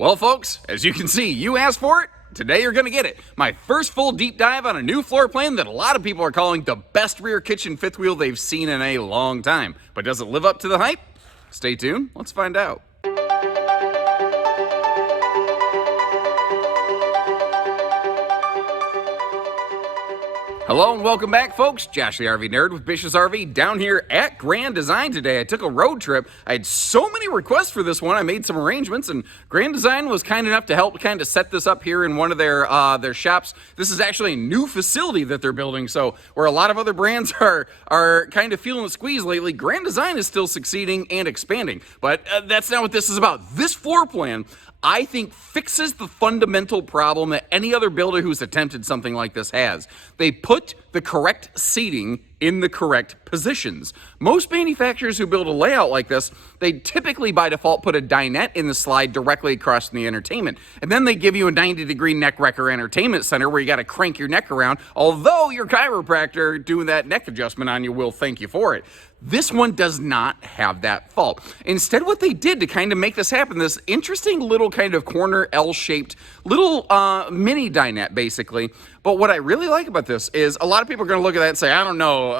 Well, folks, as you can see, you asked for it. Today you're going to get it. My first full deep dive on a new floor plan that a lot of people are calling the best rear kitchen fifth wheel they've seen in a long time. But does it live up to the hype? Stay tuned. Let's find out. Hello and welcome back, folks. Josh the RV Nerd with Bish's RV down here at Grand Design today. I took a road trip. I had so many requests for this one. I made some arrangements, and Grand Design was kind enough to help kind of set this up here in one of their shops. This is actually a new facility that they're building, so where a lot of other brands are kind of feeling the squeeze lately, Grand Design is still succeeding and expanding. But that's not what this is about. This floor plan, I think, fixes the fundamental problem that any other builder who's attempted something like this has. They put the correct seating in the correct positions. Most manufacturers who build a layout like this, they typically by default put a dinette in the slide directly across from the entertainment. And then they give you a 90-degree neck wrecker entertainment center where you got to crank your neck around, although your chiropractor doing that neck adjustment on you will thank you for it. This one does not have that fault. Instead, what they did to kind of make this happen, this interesting little kind of corner L-shaped little mini dinette, basically. But what I really like about this is a lot of people are going to look at that and say, I don't know,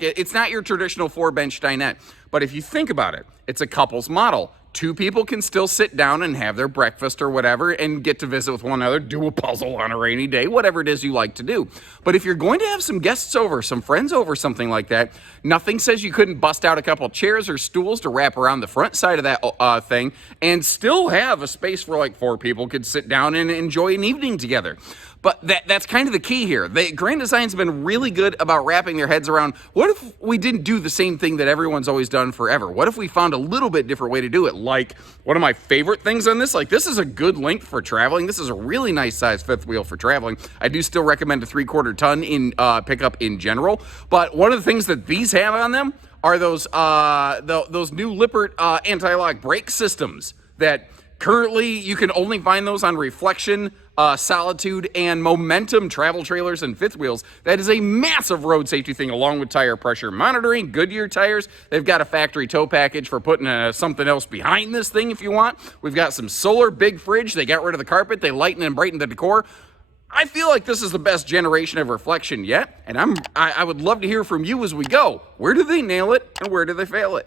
it's not your traditional 4-bench dinette. But if you think about it, it's a couple's model. Two people can still sit down and have their breakfast or whatever and get to visit with one another, do a puzzle on a rainy day, whatever it is you like to do. But if you're going to have some guests over, some friends over, something like that, nothing says you couldn't bust out a couple chairs or stools to wrap around the front side of that thing and still have a space where like 4 people could sit down and enjoy an evening together. But that's kind of the key here. Grand Design's been really good about wrapping their heads around, what if we didn't do the same thing that everyone's always done forever? What if we found a little bit different way to do it? Like, one of my favorite things on this, like this is a good length for traveling. This is a really nice size fifth wheel for traveling. I do still recommend a 3/4 ton in pickup in general. But one of the things that these have on them are those new Lippert anti-lock brake systems that currently you can only find those on Reflection, Solitude, and Momentum travel trailers and fifth wheels. That is a massive road safety thing, along with tire pressure monitoring, Goodyear tires. They've got a factory tow package for putting something else behind this thing if you want. We've got some solar, big fridge. They got rid of the carpet. They lighten and brighten the decor. I feel like this is the best generation of Reflection yet, and I would love to hear from you as we go. Where do they nail it, and where do they fail it?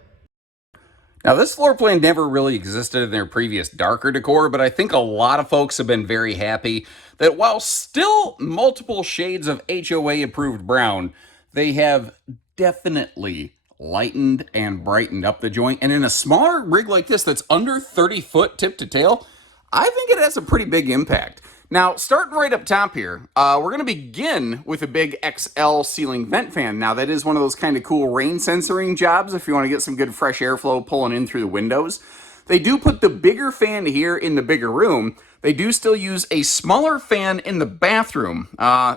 Now, this floor plan never really existed in their previous darker decor, but I think a lot of folks have been very happy that while still multiple shades of HOA-approved brown, they have definitely lightened and brightened up the joint. And in a smaller rig like this that's under 30 foot tip to tail, I think it has a pretty big impact. Now, starting right up top here, we're going to begin with a big XL ceiling vent fan. Now, that is one of those kind of cool rain sensoring jobs if you want to get some good fresh airflow pulling in through the windows. They do put the bigger fan here in the bigger room. They do still use a smaller fan in the bathroom.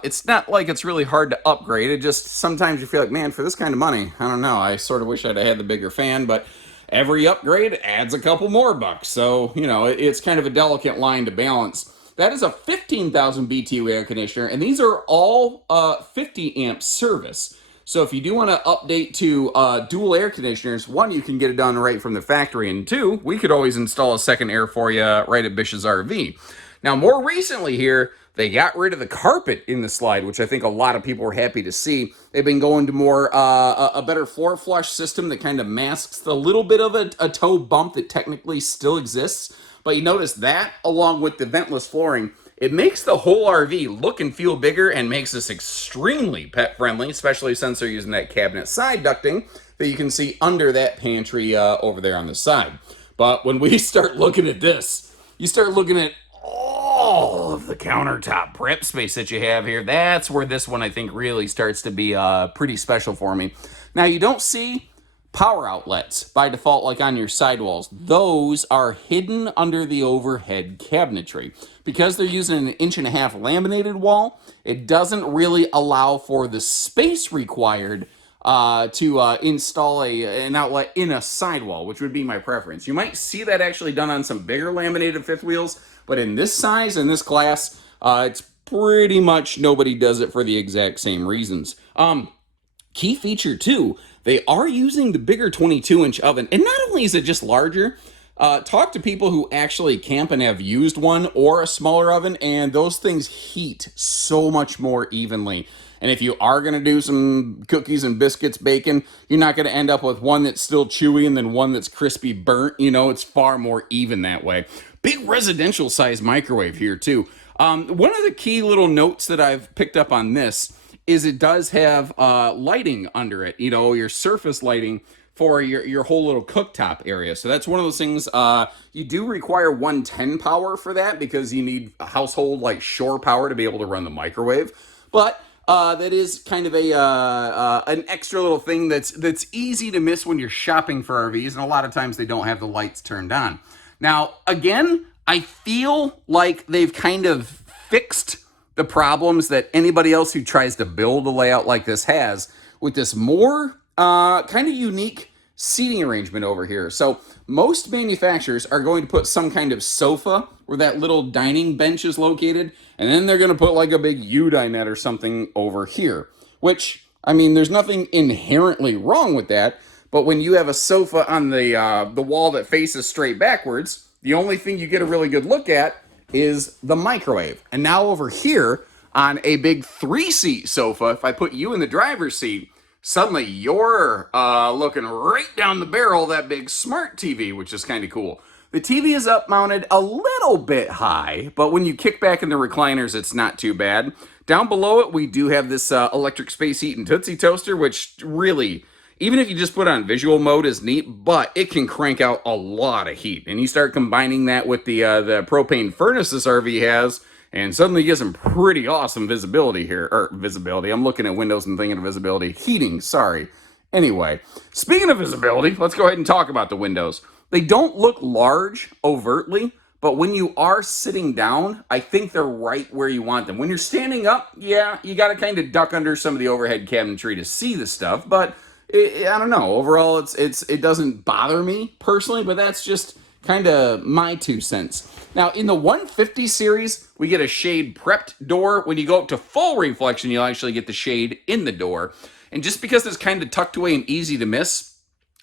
It's not like it's really hard to upgrade. It just sometimes you feel like, man, for this kind of money, I don't know, I sort of wish I'd had the bigger fan, but every upgrade adds a couple more bucks. So, you know, it's kind of a delicate line to balance. That is a 15,000 BTU air conditioner, and these are all 50 amp service. So if you do want to update to dual air conditioners, one, you can get it done right from the factory, and two, we could always install a second air for you right at Bish's RV. Now, more recently here, they got rid of the carpet in the slide, which I think a lot of people were happy to see. They've been going to more a better floor flush system that kind of masks the little bit of a toe bump that technically still exists. But you notice that, along with the ventless flooring, it makes the whole RV look and feel bigger and makes this extremely pet-friendly, especially since they're using that cabinet side ducting that you can see under that pantry over there on the side. But when we start looking at this, you start looking at all of the countertop prep space that you have here. That's where this one, I think, really starts to be pretty special for me. Now, you don't see power outlets by default like on your sidewalls. Those are hidden under the overhead cabinetry. Because they're using an 1.5-inch laminated wall, it doesn't really allow for the space required to install an outlet in a sidewall, which would be my preference. You might see that actually done on some bigger laminated fifth wheels, but in this size, in this class, it's pretty much nobody does it for the exact same reasons. Key feature too, they are using the bigger 22-inch oven, and not only is it just larger, talk to people who actually camp and have used one or a smaller oven, and those things heat so much more evenly. And if you are going to do some cookies and biscuits, bacon, you're not going to end up with one that's still chewy and then one that's crispy burnt. You know, it's far more even that way. Big residential size microwave here, too. One of the key little notes that I've picked up on this is it does have lighting under it, you know, your surface lighting for your whole little cooktop area. So that's one of those things. You do require 110 power for that because you need household like shore power to be able to run the microwave. But that is kind of a an extra little thing that's easy to miss when you're shopping for RVs, and a lot of times they don't have the lights turned on. Now, again, I feel like they've kind of fixed the problems that anybody else who tries to build a layout like this has with this more kind of unique seating arrangement over here. So most manufacturers are going to put some kind of sofa where that little dining bench is located, and then they're going to put like a big U-dinette or something over here, which, I mean, there's nothing inherently wrong with that, but when you have a sofa on the wall that faces straight backwards, the only thing you get a really good look at is the microwave. And now over here on a big 3-seat sofa, if I put you in the driver's seat, suddenly you're looking right down the barrel of that big smart TV, which is kind of cool. The TV is up mounted a little bit high, but when you kick back in the recliners, it's not too bad. Down below it, we do have this electric space heat and Tootsie Toaster, which really, even if you just put on visual mode, is neat, but it can crank out a lot of heat. And you start combining that with the propane furnace this RV has, and suddenly you get some pretty awesome visibility here. Or visibility, I'm looking at windows and thinking of visibility. Heating, sorry. Anyway, speaking of visibility, let's go ahead and talk about the windows. They don't look large overtly, but when you are sitting down, I think they're right where you want them. When you're standing up, yeah, you got to kind of duck under some of the overhead cabinetry to see the stuff, but I don't know. Overall, it doesn't bother me personally, but that's just kind of my 2 cents. Now, in the 150 series, we get a shade prepped door. When you go up to full reflection, you'll actually get the shade in the door. And just because it's kind of tucked away and easy to miss,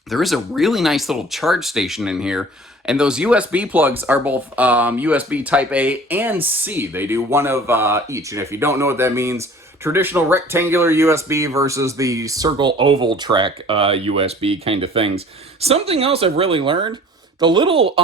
there is a really nice little charge station in here. And those USB plugs are both USB Type A and C. They do one of each. And if you don't know what that means, traditional rectangular USB versus the circle oval track USB kind of things. Something else I've really learned, the little,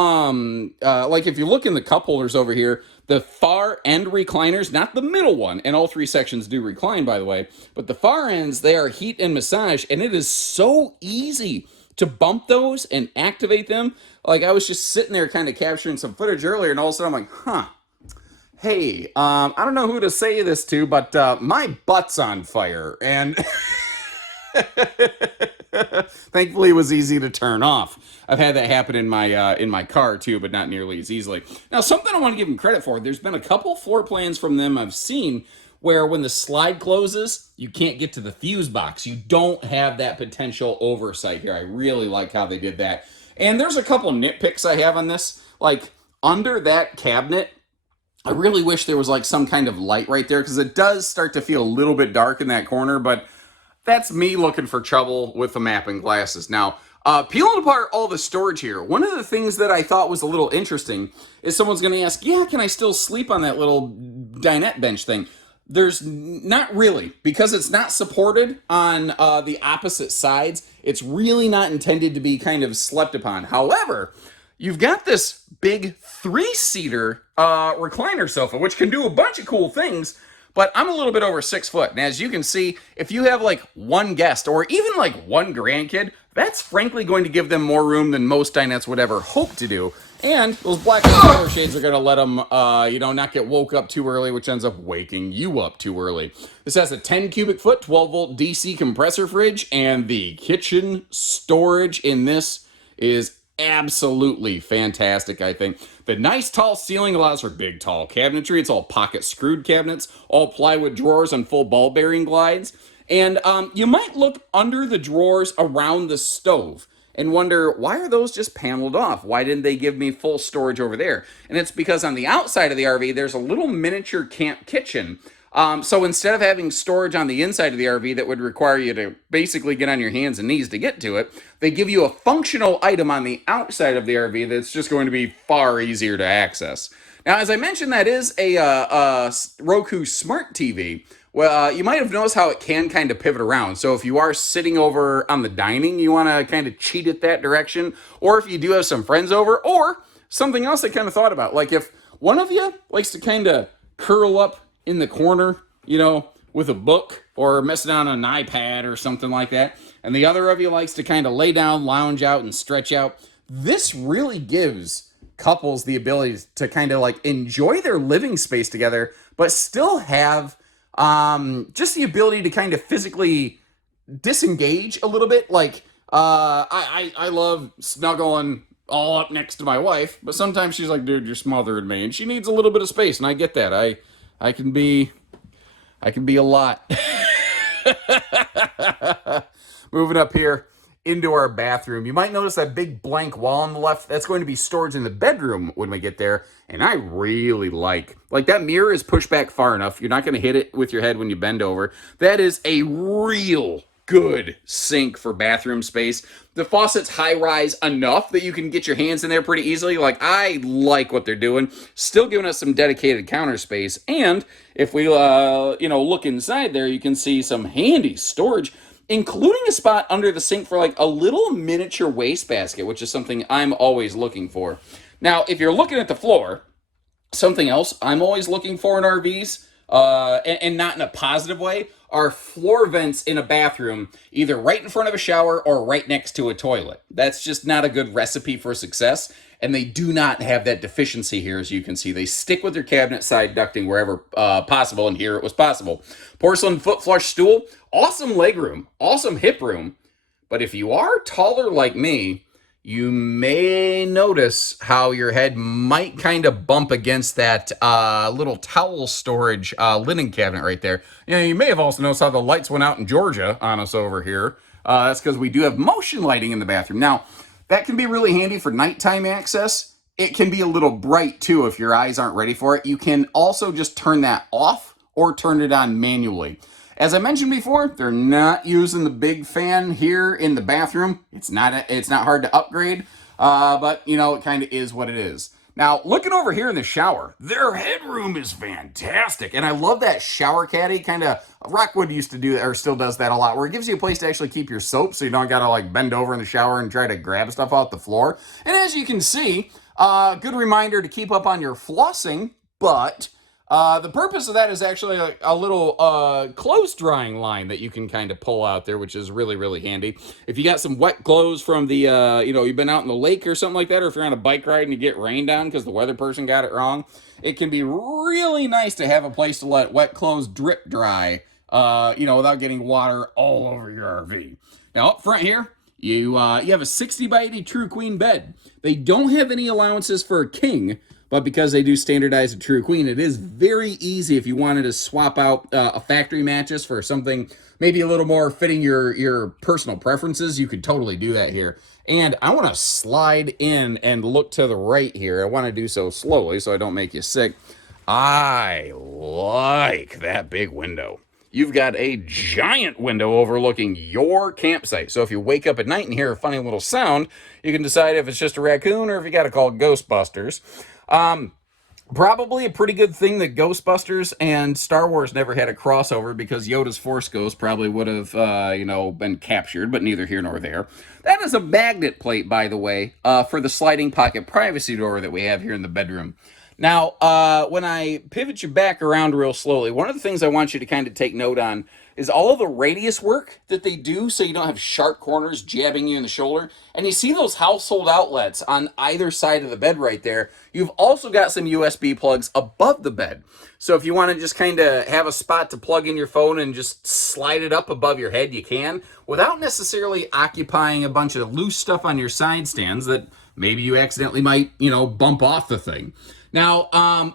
like if you look in the cup holders over here, the far end recliners, not the middle one, and all 3 sections do recline, by the way, but the far ends, they are heat and massage, and it is so easy to bump those and activate them. Like I was just sitting there kind of capturing some footage earlier, and all of a sudden I'm like, hey, I don't know who to say this to, but my butt's on fire, and thankfully it was easy to turn off. I've had that happen in my car too, but not nearly as easily. Now, something I want to give them credit for, there's been a couple floor plans from them I've seen where when the slide closes, you can't get to the fuse box. You don't have that potential oversight here. I really like how they did that. And there's a couple nitpicks I have on this. Like, under that cabinet, I really wish there was like some kind of light right there, because it does start to feel a little bit dark in that corner, but that's me looking for trouble with the mapping glasses. Now, peeling apart all the storage here, one of the things that I thought was a little interesting is someone's going to ask, yeah, can I still sleep on that little dinette bench thing? There's not really, because it's not supported on the opposite sides. It's really not intended to be kind of slept upon. However, you've got this big 3-seater recliner sofa, which can do a bunch of cool things, but I'm a little bit over 6 foot. And as you can see, if you have like one guest or even like one grandkid, that's frankly going to give them more room than most dinettes would ever hope to do. And those black color shades are going to let them, not get woke up too early, which ends up waking you up too early. This has a 10 cubic foot, 12 volt DC compressor fridge, and the kitchen storage in this is absolutely fantastic, I think. The nice tall ceiling allows for big tall cabinetry. It's all pocket screwed cabinets, all plywood drawers and full ball bearing glides. And you might look under the drawers around the stove and wonder, why are those just paneled off? Why didn't they give me full storage over there? And it's because on the outside of the RV, there's a little miniature camp kitchen So instead of having storage on the inside of the RV that would require you to basically get on your hands and knees to get to it, they give you a functional item on the outside of the RV that's just going to be far easier to access. Now, as I mentioned, that is a Roku Smart TV. Well, you might have noticed how it can kind of pivot around. So if you are sitting over on the dining, you want to kind of cheat it that direction. Or if you do have some friends over, or something else I kind of thought about. Like if one of you likes to kind of curl up in the corner, with a book or messing on an iPad or something like that, and the other of you likes to kind of lay down, lounge out, and stretch out, this really gives couples the ability to kind of like enjoy their living space together, but still have just the ability to kind of physically disengage a little bit. Like I love snuggling all up next to my wife, but sometimes she's like, dude, you're smothering me, and she needs a little bit of space, and I get that. I can be a lot. Moving up here into our bathroom, you might notice that big blank wall on the left. That's going to be storage in the bedroom when we get there. And I really like that mirror is pushed back far enough. You're not going to hit it with your head when you bend over. That is a real good sink for bathroom space. The faucet's high rise enough that you can get your hands in there pretty easily. Like, I like what they're doing. Still giving us some dedicated counter space. And if we, look inside there, you can see some handy storage, including a spot under the sink for like a little miniature wastebasket, which is something I'm always looking for. Now, if you're looking at the floor, something else I'm always looking for in RVs, and not in a positive way, are floor vents in a bathroom, either right in front of a shower or right next to a toilet. That's just not a good recipe for success, and they do not have that deficiency here, as you can see. They stick with their cabinet side ducting wherever possible, and here it was possible. Porcelain foot flush stool, awesome leg room, awesome hip room, but if you are taller like me, you may notice how your head might kind of bump against that little towel storage linen cabinet right there. You may have also noticed how the lights went out in Georgia on us over here. That's because we do have motion lighting in the bathroom. Now, that can be really handy for nighttime access. It can be a little bright too if your eyes aren't ready for it. You can also just turn that off or turn it on manually. As I mentioned before, they're not using the big fan here in the bathroom. It's not hard to upgrade, but it kind of is what it is. Now, looking over here in the shower, their headroom is fantastic, and I love that shower caddy. Kind of Rockwood used to do that, or still does that a lot, where it gives you a place to actually keep your soap, so you don't gotta like bend over in the shower and try to grab stuff off the floor. And as you can see, good reminder to keep up on your flossing, but the purpose of that is actually a little clothes drying line that you can kind of pull out there, which is really, really handy. If you got some wet clothes from the, you've been out in the lake or something like that, or if you're on a bike ride and you get rained on because the weather person got it wrong, it can be really nice to have a place to let wet clothes drip dry, without getting water all over your RV. Now, up front here, you have a 60 by 80 True Queen bed. They don't have any allowances for a king, but because they do standardize a True Queen, it is very easy if you wanted to swap out a factory mattress for something maybe a little more fitting your personal preferences. You could totally do that here. And I want to slide in and look to the right here. I want to do so slowly so I don't make you sick. I like that big window. You've got a giant window overlooking your campsite. So if you wake up at night and hear a funny little sound, you can decide if it's just a raccoon or if you got to call Ghostbusters. Probably a pretty good thing that Ghostbusters and Star Wars never had a crossover, because Yoda's Force Ghost probably would have, been captured, but neither here nor there. That is a magnet plate, by the way, for the sliding pocket privacy door that we have here in the bedroom. Now, when I pivot you back around real slowly, one of the things I want you to kind of take note on is all of the radius work that they do, so you don't have sharp corners jabbing you in the shoulder. And you see those household outlets on either side of the bed right there. You've also got some USB plugs above the bed. So if you want to just kind of have a spot to plug in your phone and just slide it up above your head, you can, without necessarily occupying a bunch of loose stuff on your side stands that maybe you accidentally might, bump off the thing. Now,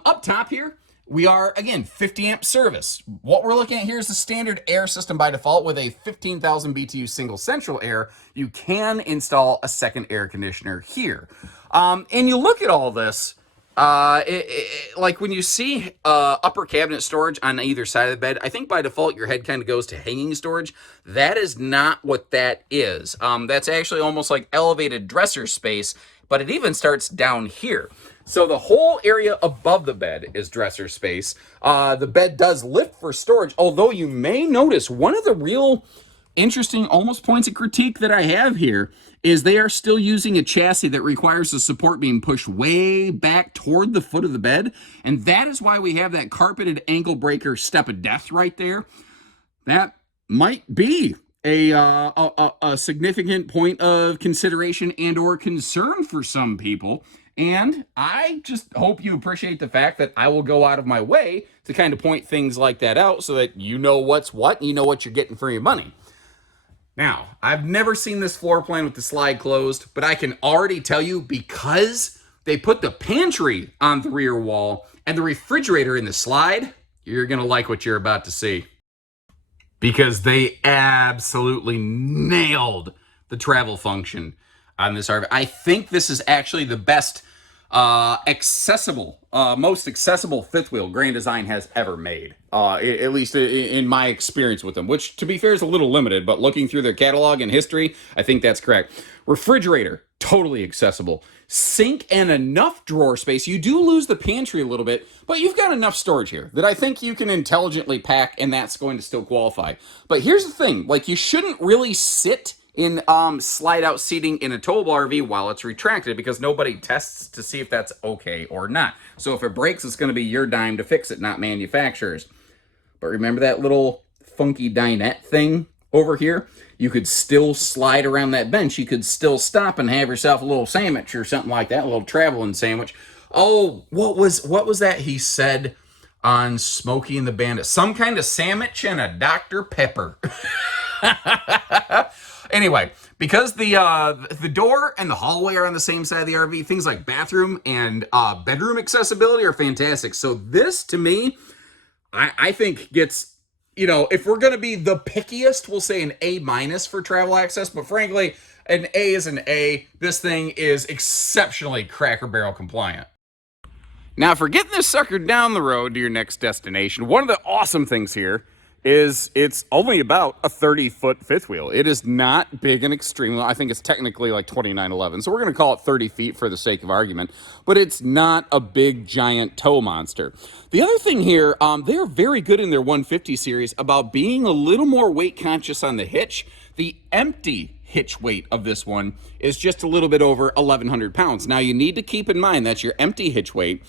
up top here, we are, again, 50 amp service. What we're looking at here is the standard air system by default with a 15,000 BTU single central air. You can install a second air conditioner here. And you look at all this, Like when you see upper cabinet storage on either side of the bed, I think by default your head kind of goes to hanging storage. That is not what that is. That's actually almost like elevated dresser space, but it even starts down here. So the whole area above the bed is dresser space. The bed does lift for storage, although you may notice one of the real interesting almost points of critique that I have here is they are still using a chassis that requires the support being pushed way back toward the foot of the bed. And that is why we have that carpeted ankle breaker step of death right there. That might be a significant point of consideration and or concern for some people. And I just hope you appreciate the fact that I will go out of my way to kind of point things like that out so that you know what's what and you know what you're getting for your money. Now, I've never seen this floor plan with the slide closed, but I can already tell you because they put the pantry on the rear wall and the refrigerator in the slide, you're going to like what you're about to see. Because they absolutely nailed the travel function on this RV. I think this is actually the best most accessible fifth wheel Grand Design has ever made. At least in my experience with them, which to be fair is a little limited, but looking through their catalog and history, I think that's correct. Refrigerator, totally accessible. Sink and enough drawer space. You do lose the pantry a little bit, but you've got enough storage here that I think you can intelligently pack, and that's going to still qualify. But here's the thing, like you shouldn't really sit in slide out seating in a towable RV while it's retracted because nobody tests to see if that's okay or not. So if it breaks, it's going to be your dime to fix it, not manufacturer's. But remember that little funky dinette thing over here? You could still slide around that bench. You could still stop and have yourself a little sandwich or something like that, a little traveling sandwich. Oh, what was that he said on Smokey and the Bandit? Some kind of sandwich and a Dr. Pepper. Anyway, because the door and the hallway are on the same side of the RV, things like bathroom and bedroom accessibility are fantastic. So this, to me, I think gets, if we're going to be the pickiest, we'll say an A- for travel access. But frankly, an A is an A. This thing is exceptionally Cracker Barrel compliant. Now, for getting this sucker down the road to your next destination, one of the awesome things here is it's only about a 30-foot fifth wheel. It is not big and extreme. I think it's technically like 2911, so we're going to call it 30 feet for the sake of argument, but it's not a big, giant tow monster. The other thing here, they're very good in their 150 series about being a little more weight conscious on the hitch. The empty hitch weight of this one is just a little bit over 1,100 pounds. Now, you need to keep in mind that's your empty hitch weight.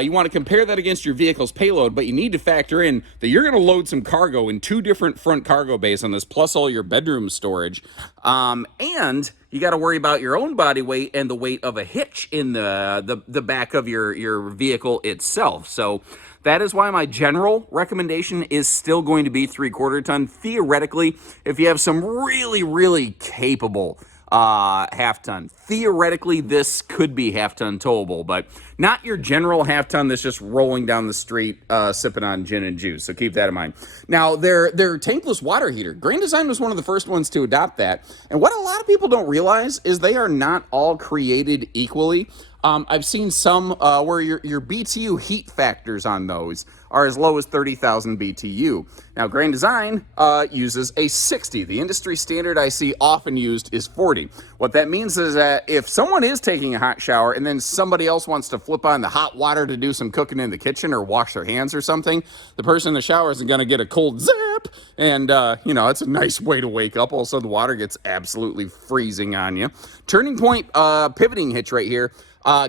You want to compare that against your vehicle's payload, but you need to factor in that you're going to load some cargo in 2 different front cargo bays on this, plus all your bedroom storage. And you got to worry about your own body weight and the weight of a hitch in the back of your vehicle itself. So that is why my general recommendation is still going to be 3/4 ton. Theoretically, if you have some really, really capable half-ton. Theoretically, this could be half-ton towable, but not your general half-ton that's just rolling down the street sipping on gin and juice, so keep that in mind. Now, their tankless water heater. Grand Design was one of the first ones to adopt that, and what a lot of people don't realize is they are not all created equally. I've seen some where your BTU heat factors on those are as low as 30,000 BTU. Now, Grand Design uses a 60. The industry standard I see often used is 40. What that means is that if someone is taking a hot shower and then somebody else wants to flip on the hot water to do some cooking in the kitchen or wash their hands or something, the person in the shower isn't going to get a cold zap. And, it's a nice way to wake up. Also, the water gets absolutely freezing on you. Turning point pivoting hitch right here.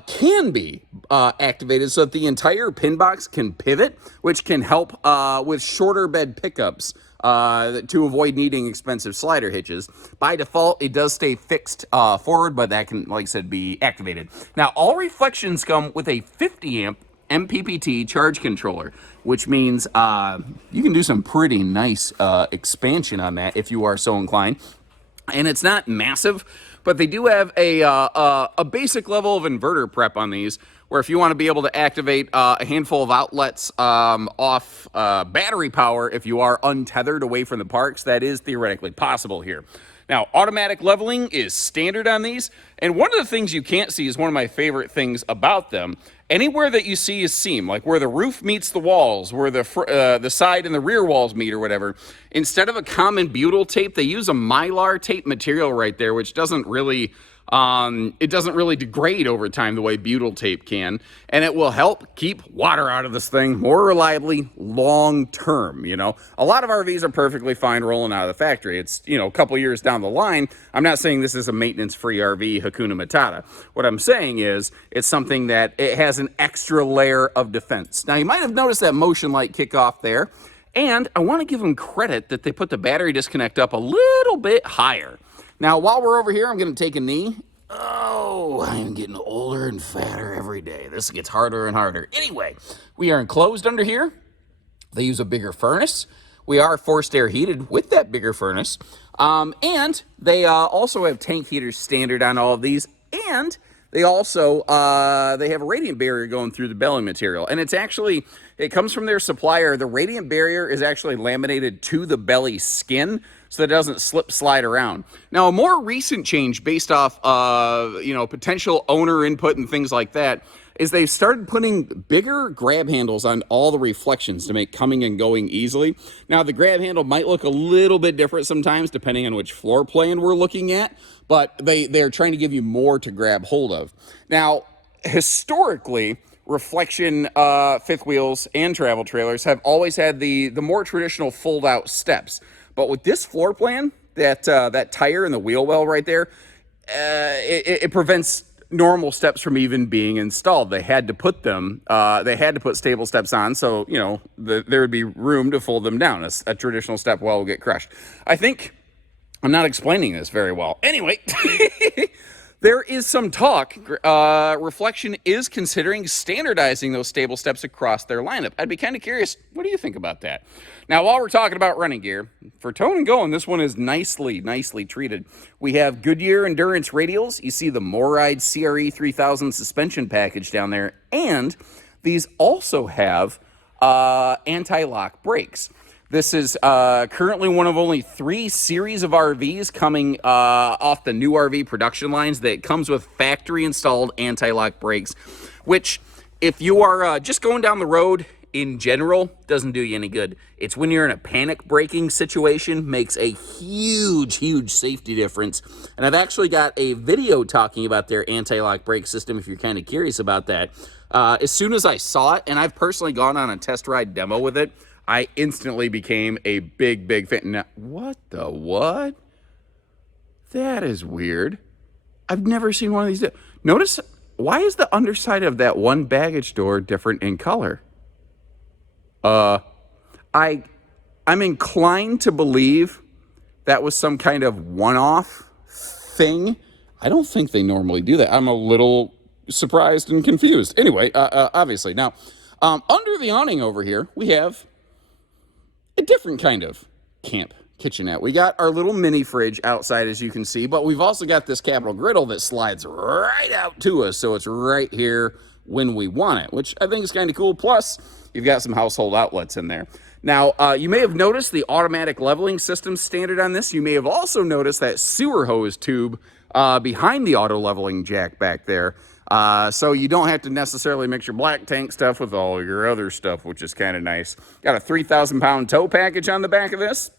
Can be activated so that the entire pin box can pivot, which can help with shorter bed pickups to avoid needing expensive slider hitches. By default, it does stay fixed forward, but that can, like I said, be activated. Now, all reflections come with a 50 amp MPPT charge controller, which means you can do some pretty nice expansion on that if you are so inclined. And it's not massive, but they do have a basic level of inverter prep on these, where if you want to be able to activate a handful of outlets off battery power, if you are untethered away from the parks, that is theoretically possible here. Now, automatic leveling is standard on these, and one of the things you can't see is one of my favorite things about them, anywhere that you see a seam, like where the roof meets the walls, where the side and the rear walls meet or whatever, instead of a common butyl tape, they use a mylar tape material right there, which doesn't really it doesn't really degrade over time the way butyl tape can, and it will help keep water out of this thing more reliably long term. You know, a lot of RVs are perfectly fine rolling out of the factory. It's, you know, a couple years down the line. I'm not saying this is a maintenance-free RV, Hakuna Matata. What I'm saying is it's something that it has an extra layer of defense. Now, you might have noticed that motion light kick off there, and I want to give them credit that they put the battery disconnect up a little bit higher. Now, while we're over here, I'm going to take a knee. Oh, I'm getting older and fatter every day. This gets harder and harder. Anyway, we are enclosed under here. They use a bigger furnace. We are forced air heated with that bigger furnace. And they also have tank heaters standard on all of these. And they also, they have a radiant barrier going through the belly material. And it's actually, it comes from their supplier. The radiant barrier is actually laminated to the belly skin, so that it doesn't slide around. Now, a more recent change based off potential owner input and things like that is they've started putting bigger grab handles on all the reflections to make coming and going easily. Now, the grab handle might look a little bit different sometimes depending on which floor plan we're looking at, but they're trying to give you more to grab hold of. Now, historically, reflection fifth wheels and travel trailers have always had the more traditional fold-out steps. But with this floor plan, that tire and the wheel well right there, it prevents normal steps from even being installed. They had to put them, they had to put stable steps on, so, you know, there would be room to fold them down. A traditional step well will get crushed. I think I'm not explaining this very well. Anyway, there is some talk. Reflection is considering standardizing those stable steps across their lineup. I'd be kind of curious, what do you think about that? Now, while we're talking about running gear, for towing and going, this one is nicely treated. We have Goodyear Endurance radials. You see the MORryde CRE 3000 suspension package down there. And these also have anti-lock brakes. This is currently one of only 3 series of RVs coming off the new RV production lines that comes with factory-installed anti-lock brakes, which, if you are just going down the road in general, doesn't do you any good. It's when you're in a panic braking situation, makes a huge safety difference. And I've actually got a video talking about their anti-lock brake system if you're kind of curious about that. As soon as I saw it, and I've personally gone on a test ride demo with it, I instantly became a big fan. Now, what the what? That is weird. I've never seen one of these. Notice, why is the underside of that one baggage door different in color? I'm inclined to believe that was some kind of one-off thing. I don't think they normally do that. I'm a little surprised and confused. Anyway, obviously. Now, under the awning over here, we have a different kind of camp kitchenette. We got our little mini fridge outside, as you can see, but we've also got this capital griddle that slides right out to us, so it's right here when we want it, which I think is kind of cool. Plus, you've got some household outlets in there. Now, you may have noticed the automatic leveling system standard on this. You may have also noticed that sewer hose tube behind the auto leveling jack back there. So you don't have to necessarily mix your black tank stuff with all your other stuff, which is kind of nice. Got a 3,000-pound tow package on the back of this.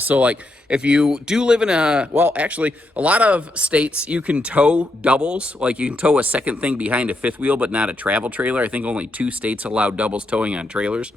So like if you do live in actually a lot of states you can tow doubles, like you can tow a second thing behind a fifth wheel, but not a travel trailer. I think only 2 states allow doubles towing on trailers.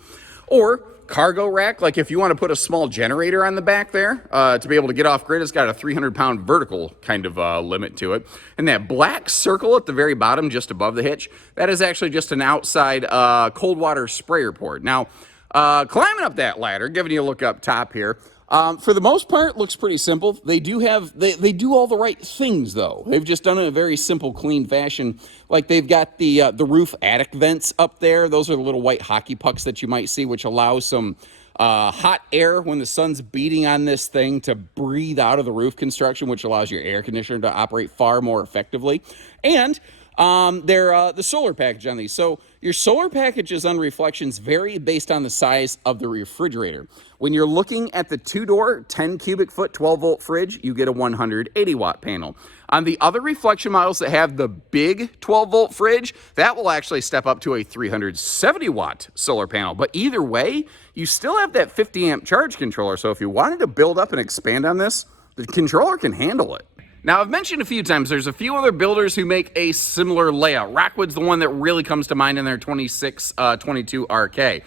Or cargo rack, like if you want to put a small generator on the back there to be able to get off grid, it's got a 300-pound vertical kind of limit to it. And that black circle at the very bottom, just above the hitch, that is actually just an outside cold water sprayer port. Now, climbing up that ladder, giving you a look up top here, for the most part, looks pretty simple. They do all the right things, though. They've just done it in a very simple, clean fashion. Like they've got the roof attic vents up there. Those are the little white hockey pucks that you might see, which allows some hot air when the sun's beating on this thing to breathe out of the roof construction, which allows your air conditioner to operate far more effectively. And They're the solar package on these. So your solar packages on reflections vary based on the size of the refrigerator. When you're looking at the two-door, 10 cubic foot, 12-volt fridge, you get a 180-watt panel. On the other reflection models that have the big 12-volt fridge, that will actually step up to a 370-watt solar panel. But either way, you still have that 50-amp charge controller. So if you wanted to build up and expand on this, the controller can handle it. Now, I've mentioned a few times, there's a few other builders who make a similar layout. Rockwood's the one that really comes to mind in their 2622 RK,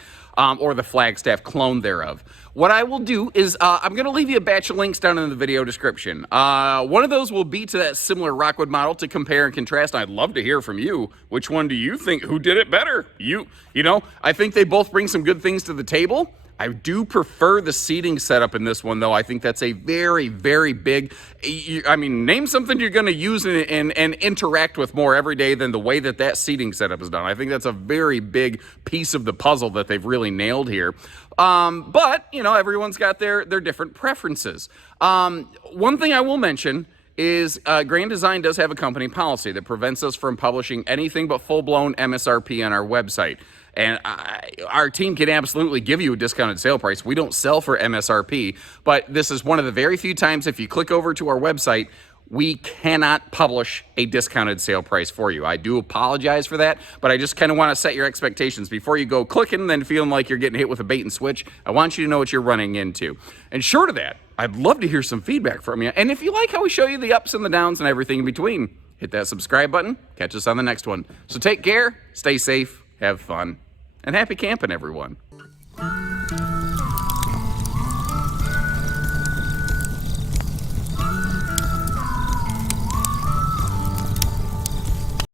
or the Flagstaff clone thereof. What I will do is I'm going to leave you a batch of links down in the video description. One of those will be to that similar Rockwood model to compare and contrast. I'd love to hear from you. Which one do you think, who did it better? You know, I think they both bring some good things to the table. I do prefer the seating setup in this one, though. I think that's a very, very big, I mean, name something you're going to use and interact with more every day than the way that seating setup is done. I think that's a very big piece of the puzzle that they've really nailed here. But, you know, everyone's got their different preferences. One thing I will mention is Grand Design does have a company policy that prevents us from publishing anything but full-blown MSRP on our website. And our team can absolutely give you a discounted sale price. We don't sell for MSRP, but this is one of the very few times if you click over to our website, we cannot publish a discounted sale price for you. I do apologize for that, but I just kind of want to set your expectations before you go clicking and then feeling like you're getting hit with a bait and switch. I want you to know what you're running into. And short of that, I'd love to hear some feedback from you. And if you like how we show you the ups and the downs and everything in between, hit that subscribe button. Catch us on the next one. So take care, stay safe, have fun, and happy camping, everyone.